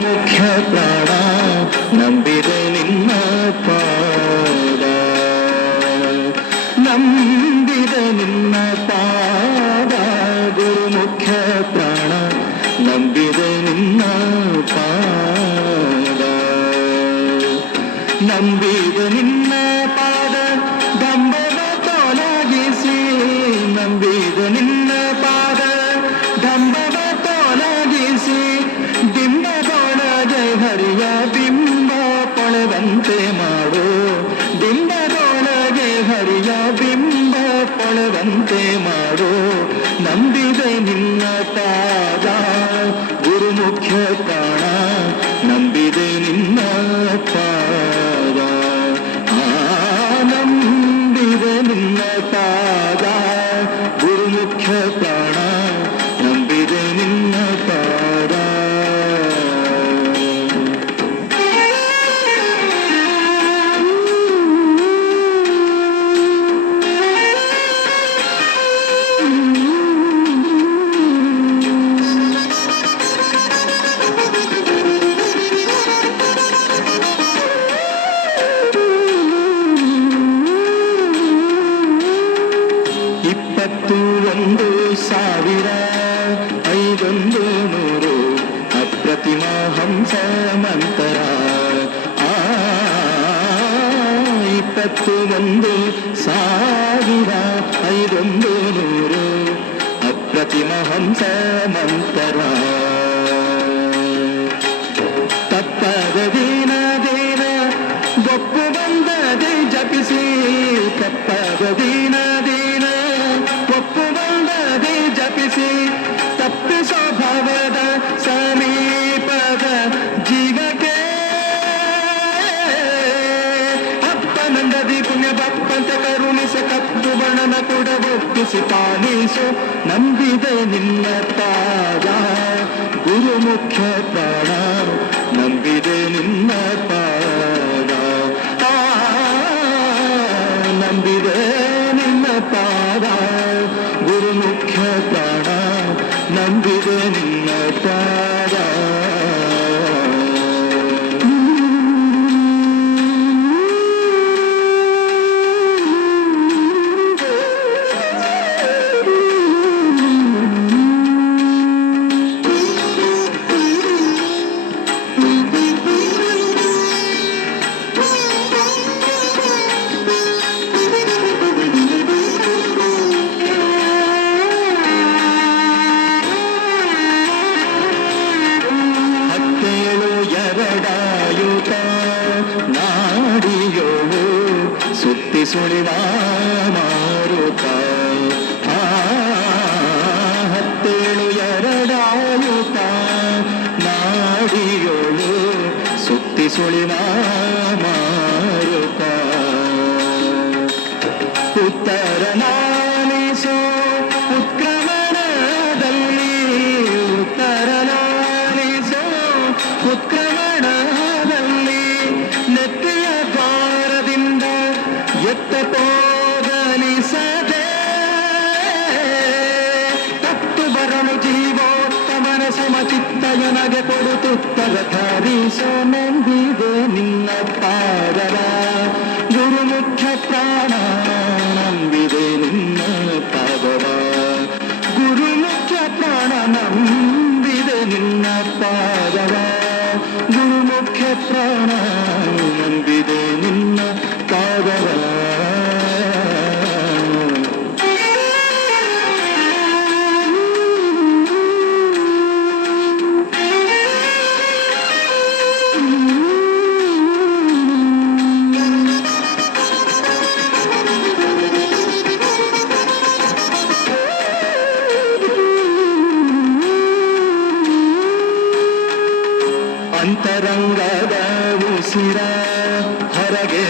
ಮುಖ್ಯ ಪ್ರಾಣ ನಂಬಿದೆ ನಿನ್ನ ಪಾದ, ನಂಬಿದೆ ನಿನ್ನ ಪಾದ ಗುರು ಮುಖ್ಯ ಪ್ರಾಣ ನಂಬಿದೆ ನಿನ್ನ ಪಾದ, ನಂಬಿದೆ ನಿನ್ನ ಪಾದ ದಂಬವ ತೊಲಗಿಸಿ, ನಂಬಿದೆ ನಿನ್ನ ಪಾದ ದಂಬವ ತೊಲಗಿಸಿ, ಡಿಂಬದೊಳಗೆ ಹರಿಯ ಬಿಂಬ ಪೊಳೆವಂತೆ ಮಾಡು, ಡಿಂಬದೊಳಗೆ ಹರಿಯ ಬಿಂಬ ಪೊಳೆವಂತೆ ಮಾಡು, ನಂಬಿದೆ ನಿನ್ನ ಪಾದ ಗುರು ಮುಖ್ಯ ಪ್ರಾಣ ನಂಬಿದೆ ನಿನ್ನ ಪಾದ, ನಂಬಿದೆ ನಿನ್ನ ಪಾದ ಗುರು ಮುಖ್ಯ ಪ್ರಾಣ ನಂಬಿದೆ ನಿನ್ನ ಪಾದ. ಒಂದು ಸಾವಿರ 500 ಅಪ್ರತಿಮ ಹಂಸ ಮಂತರ, 21,500 ಅಪ್ರತಿಮ ಹಂಸ ಮಂತರ, ತಪ್ಪದ ದೀನ ದೀನ ಗೊಪ್ಪು ಬಂದದೆ ಜಪಿಸಿ, ತಪ್ಪದ ದೀನ ದೀನ ಒಪ್ಪು ಬಂದದೆ ಜಪಿಸಿ, ತಪ್ಪಿ ಸ್ವಭಾವದ ಸಮೀಪದ ಜೀವಕ್ಕೆ ಅಪ್ಪನಂದದಿ ಪುಣ್ಯ ಬಪ್ಪಂತೆ ಕರುಣಿಸ, ಕಪ್ಪು ಬಣನ ಕೂಡ ಒಪ್ಪಿಸಿ ಪಾಲಿಸು, ನಂಬಿದೆ ನಿನ್ನ ಪಾದ ಗುರು ಮುಖ್ಯ ಪ್ರಾಣ ನಂಬಿದೆ ನಿನ್ನ ಪಾದ, ನಂಬಿದೆ ನಿನ್ನ ಪಾದ ಗುರು ಮುಖ್ಯ ಪ್ರಾಣ ನಂಬಿದೆ ನಿನ್ನ ಪಾದ. ನಾಡಿಯೋಳು ಸುತ್ತಿ ಸುಳಿವ ಮಾರುತ, 17 ನಾಡಿಯೋಳು ಸುತ್ತಿ ಸುಳಿವ ಮಾರುತ, ಉತ್ತರ ನಾಲಿಸೋ ಉತ್ಕ್ರಮಣದಲ್ಲಿ, ಉತ್ತರ ನಾಲಿಸೋ ಉತ್ಕ್ರಮಣದಲ್ಲಿ, ನೆತ್ತಿಯ ದ್ವಾರದಿಂದ ಎತ್ತ ಪೋಗಲಿಸದೆ, ತತ್ತು ಬರಲು ಜೀವೋತ್ತಮನ ಸಮಚಿತ್ತಯನಗೆ ಕೊಡುತ್ತುತ್ತರ ಧಾರಿಸೋ, ನಂಬಿದೆ ನಿನ್ನ ಪಾದವ ಗುರು ಮುಖ್ಯ ಪ್ರಾಣ ನಂಬಿದೆ ನಿನ್ನ ಪಾದವ, ಗುರು ಮುಖ್ಯ ಪ್ರಾಣ ನಂಬಿದೆ ನಿನ್ನ ಪಾದವ, ಗುರು ಮುಖ್ಯ ಪ್ರಾಣ ನಂಬಿದೆ ನಿನ್ನ ಪಾದವ. ಅಂತರಂಗದ ಉಸಿರ ಹೊರಗೆ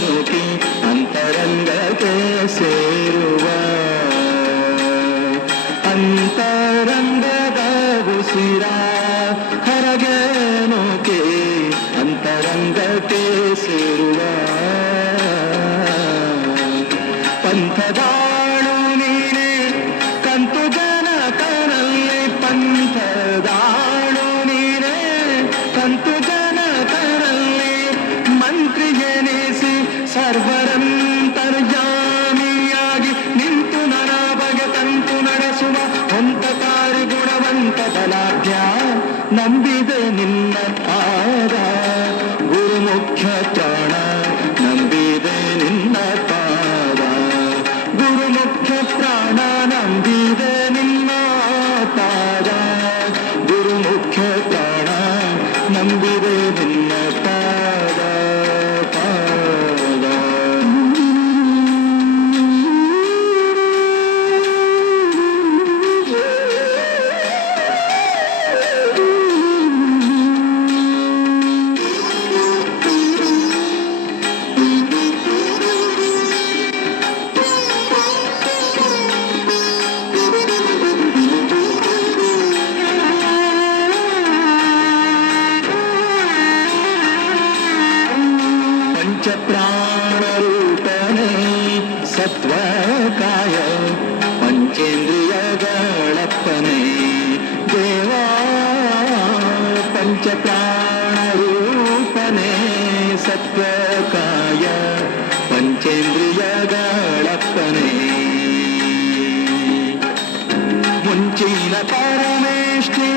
ನುಡಿ ಅಂತರಂಗಕ್ಕೆ ಸೇರುವ, ಅಂತರಂಗದ ಉಸಿರ ಹೊರಗೆ ನುಡಿ ಅಂತರಂಗಕ್ಕೆ ಸೇರುವ, ಪಂಥದಾಳು ನೀನೆ ಕಂತು ಜನಕನಲ್ಲಿ, ಪಂಥದಾಳು ನೀನೆ ನಂಬಿದೆ ನಿನ್ನ ಪಾದ ಗುರುಮುಖ್ಯ ಪ್ರಾಣ ನಂಬಿದೆ ನಿನ್ನ ಪಾದ ಗುರುಮುಖ್ಯ ಪ್ರಾಣ ನಂಬಿದೆ ನಿನ್ನ ಪಾದ ಗುರುಮುಖ್ಯ ಪ್ರಾಣ ನಂಬಿದೆ ನಿನ್ನ ಪಾದ ಪಾದ ಪಂಚಪ್ರಾಣರೂಪನೇ ಸತ್ವಕಾಯ ಪಂಚೇಂದ್ರಿಯಗಳಪ್ಪನೇ ದೇವಾ ಪಂಚಪ್ರಾಣರೂಪನೇ ಸತ್ವಕಾಯ ಪಂಚೇಂದ್ರಿಯಗಳಪ್ಪನೇ ಮುಂಚಿನ ಪರಮೇಷ್ಠಿ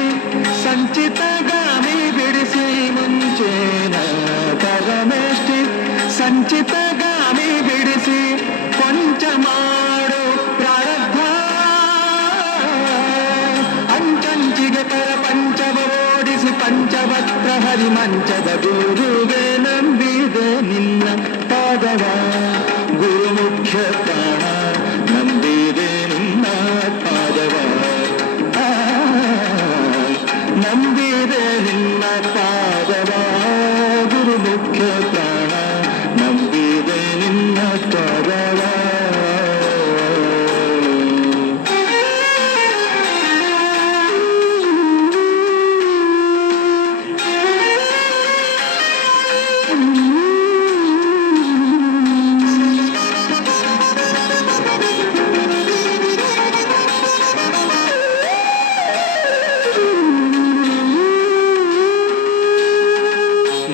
ಸಂಚಿತಗಾಮಿ ಬಿಡಿಸಿ ಮುಂಚೇನ ಪರಮೇಷ್ಠಿ ಸಂಚಿತಗಾಮಿ ಬಿಡಿಸಿ ಕೊಂಚ ಮಾಡು ಪ್ರಾರಬ್ಧ ಅಂಚಂಚಿಗೆ ಪರ ಪಂಚವ ಓಡಿಸಿ ಪಂಚವಕ್ರ ಹರಿಮಂಚದ ಗುರುವೆ ನಂಬಿದೆ ನಿನ್ನ ಪಾದವ ಗುರುಮುಖ್ಯ ಪ್ರಾಣ ನಂಬಿದೆ ನಿನ್ನ ಪಾದವ ನಂಬಿದೆ ನಿನ್ನ ಪಾದವ ಗುರುಮುಖ್ಯ ಪ್ರಾಣ ನಂಬಿದೆ ನಿನ್ನ ಪಾದವ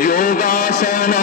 ಯೋಗಾಸನ